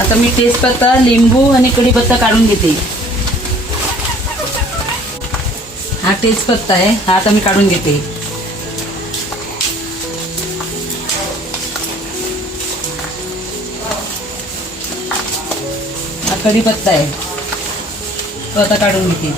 आता मी तेजपत्ता, लिंबू आणि कढीपत्ता काढून घेते. हा तेजपत्ता आहे, हा आता मी काढून घेते. हा कढीपत्ता आहे, तो आता काढून घेते.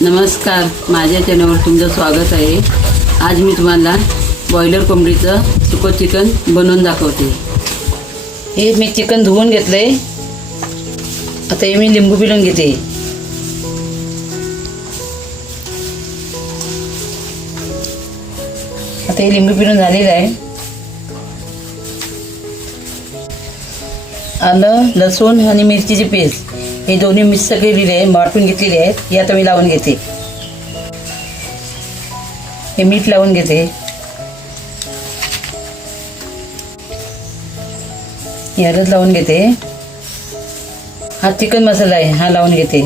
नमस्कार, माझ्या चॅनलवर तुमचं स्वागत आहे. आज मी तुम्हाला बॉयलर कोंबडीचं सुकं चिकन बनवून दाखवते. हे मी चिकन धुवून घेतलंय. आता हे मी लिंबू पिळून घेते. आता हे लिंबू पिळून झालेलं आहे. आलं, लसूण आणि मिरचीची पेस्ट हे दोन्ही मिक्स केलेले आहे, वाटून घेतलेले आहेत. हे आता मी लावून घेते. हे मीठ लावून घेते. हे हळद लावून घेते. हा चिकन मसाला आहे, हा लावून घेते.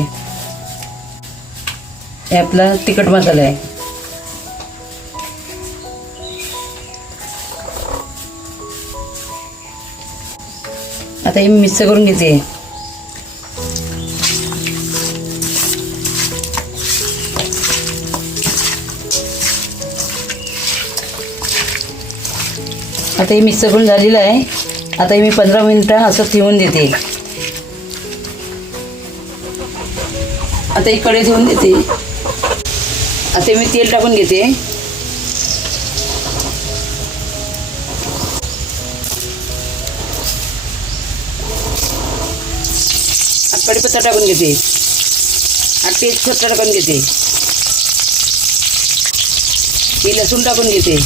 हे आपला तिखट मसाला आहे. आता हे मिक्स करून घेते. आता हे मिक्स करून झालेलं आहे. आता हे मी 15 मिनिटं असं ठेवून देते. आता ही कढई ठेवून देते. आता मी तेल टाकून घेते. कढीपत्ता टाकून घेते. तेजपत्ता टाकून घेते. ही लसूण टाकून घेते.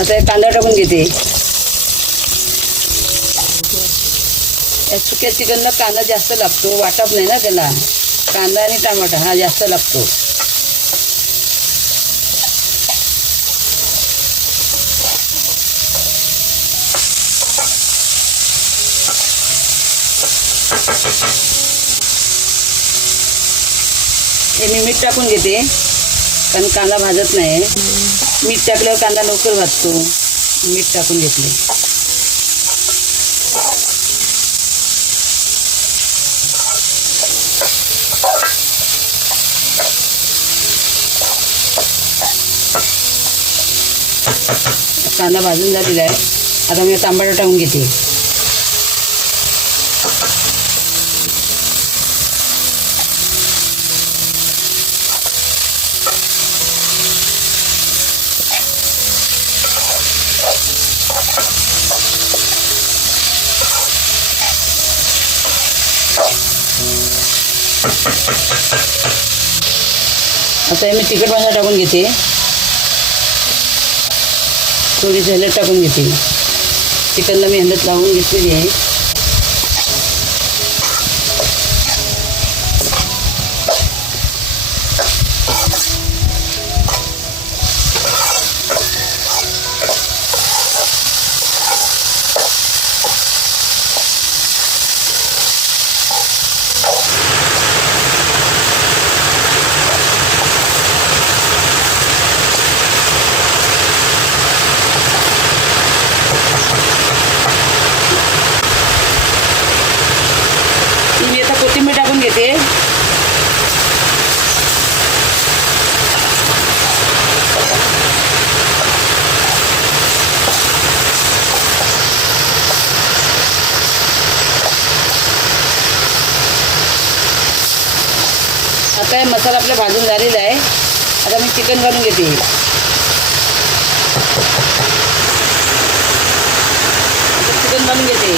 आता कांदा टाकून घेते. या सुक्या चिकनला कांदा जास्त लागतो, वाटप नाही ना त्याला. कांदा आणि टमाटा हा जास्त लागतो. हे मी मीठ टाकून घेते, कारण कांदा भाजत नाही. मीठ टाकल्यावर कांदा लवकर भाजतो. मीठ टाकून घेतले. कांदा भाजून झालेला आहे. आता मी टमाटर टाकून घेते. आता मी तिखट मसाला टाकून घेते. थोडीशी हळद टाकून घेते. चिकनला मी हळद लावून घेतलेली आहे. मी आता कोथिंबीर टाकून घेते. आता मसाला आपला भाजून झालेला आहे. आता मी चिकन घालून घेते. बनवून घेते.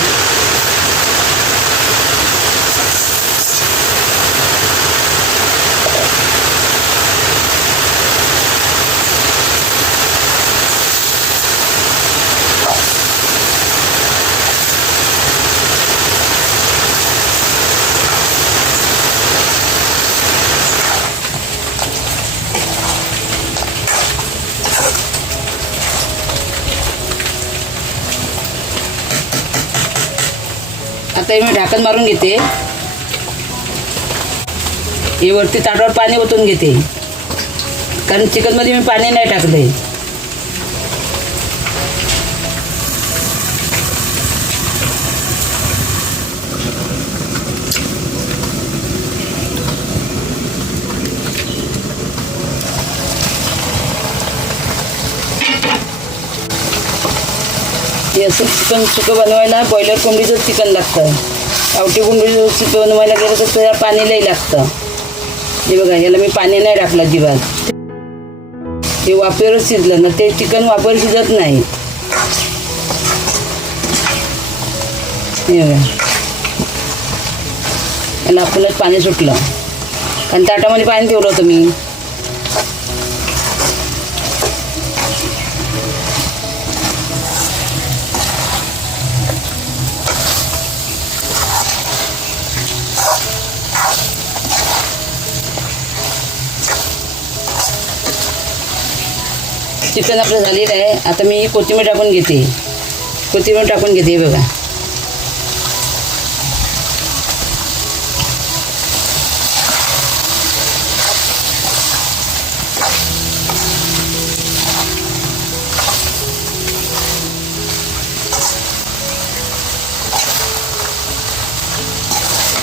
आता मी ढाकण मारून घेते. हे वरती ताटावर पाणी ओतून घेते, कारण चिकनमध्ये मी पाणी नाही टाकले. हे असं चिकन सुकं बनवायला बॉयलर कोंबडीचं चिकन लागतं. गावठी कोंबडीचं चिकन बनवायला गेलं तर त्याला पाणी लई लागतं. हे बघा, याला मी पाणी नाही टाकलं अजिबात. हे वाफेवरच शिजलं ना, ते चिकन वाफेवर शिजत नाही. हे बघा, याला आपणच पाणी सुटलं, कारण ताटामध्ये पाणी ठेवलं होतं मी. चिकन आपलं झालेलं आहे. आता मी कोथिंबीर टाकून घेते. कोथिंबीर टाकून घेते. बघा,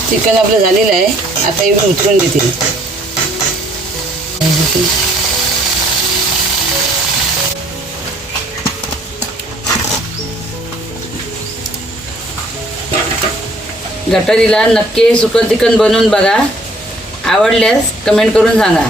चिकन आपलं झालेलं आहे. आता हे मी उतरून घेते. गटारीला नक्की सुकं चिकन बनवून बघा. आवडल्यास कमेंट करून सांगा.